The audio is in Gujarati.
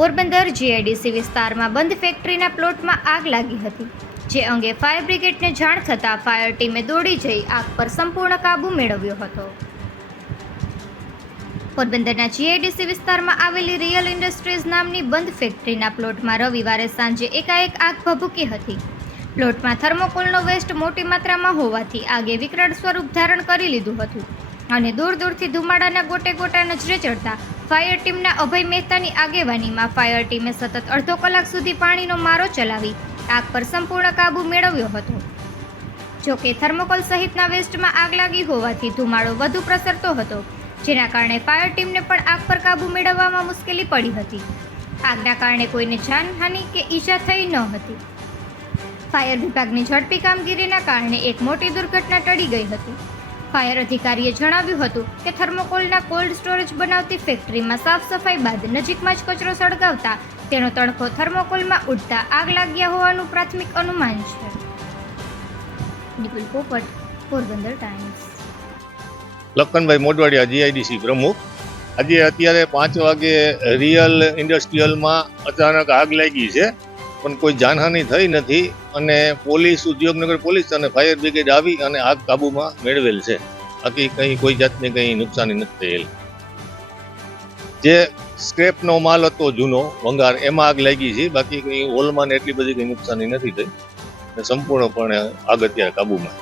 પોરબંદર જીઆઈડીસી વિસ્તારમાં બંધ ફેક્ટરીના પ્લોટમાં આગ લાગી હતી, જે અંગે ફાયર બ્રિગેડને જાણ થતાં ફાયર ટીમે દોડી જઈ આગ પર સંપૂર્ણ કાબૂ મેળવ્યો હતો. પોરબંદરના જીઆઈડીસી વિસ્તારમાં આવેલી રિયલ ઇન્ડસ્ટ્રીઝ નામની બંધ ફેક્ટરીના પ્લોટમાં રવિવારે સાંજે એકાએક આગ ભભૂકી હતી. પ્લોટમાં થર્મોકોલનો વેસ્ટ મોટી માત્રામાં હોવાથી આગે વિકરાળ સ્વરૂપ ધારણ કરી લીધું હતું અને દૂર દૂરથી ધુમાડાના ગોટે ગોટા નજરે ચડતા ફાયર ટીમના અભય મહેતાની આગેવાનીમાં ફાયર ટીમે સતત અડધો કલાક સુધી પાણીનો મારો ચલાવી આગ પર સંપૂર્ણ કાબૂ મેળવ્યો હતો. જોકે થર્મોકોલ સહિતના વેસ્ટમાં આગ લાગી હોવાથી ધુમાડો વધુ પ્રસરતો હતો, જેના કારણે ફાયર ટીમને પણ આગ પર કાબૂ મેળવવામાં મુશ્કેલી પડી હતી. આગના કારણે કોઈને જાનહાનિ કે ઈજા થઈ ન હતી. ફાયર વિભાગની ઝડપી કામગીરીના કારણે એક મોટી દુર્ઘટના ટળી ગઈ હતી. ફાયર અધિકારીએ જણાવ્યું હતું કે થર્મોકોલના કોલ્ડ સ્ટોરેજ બનાવતી ફેક્ટરીમાં સાફ સફાઈ બાદ નજીકમાં જ કચરો સળગાવતા તેનો તણખો થર્મોકોલમાં ઉડતા આગ લાગ્યા હોવાનું પ્રાથમિક અનુમાન છે. નિપુલ પોપટ, પોરબંદર ટાઈમ્સ. લખનભાઈ મોડવાડિયા, જીઆઈડીસી પ્રમુખ. અત્યારે 5 વાગે રિયલ ઇન્ડસ્ટ્રીયલમાં અચાનક આગ લાગી છે, પણ કોઈ જાનહાનિ થઈ નથી અને પોલીસ, ઉદ્યોગનગર પોલીસ અને ફાયર બ્રિગેડ આવી અને આગ કાબૂમાં મેળવેલ છે. બાકી કોઈ જાતની કંઈ નુકસાની નથી થયેલ. જે સ્ક્રેપનો માલ હતો જૂનો ભંગાર, એમાં આગ લાગી છે. બાકી કંઈ હોલમાં ને એટલી બધી કંઈ નુકસાની નથી થઈ. સંપૂર્ણપણે આગ અત્યારે કાબૂમાં.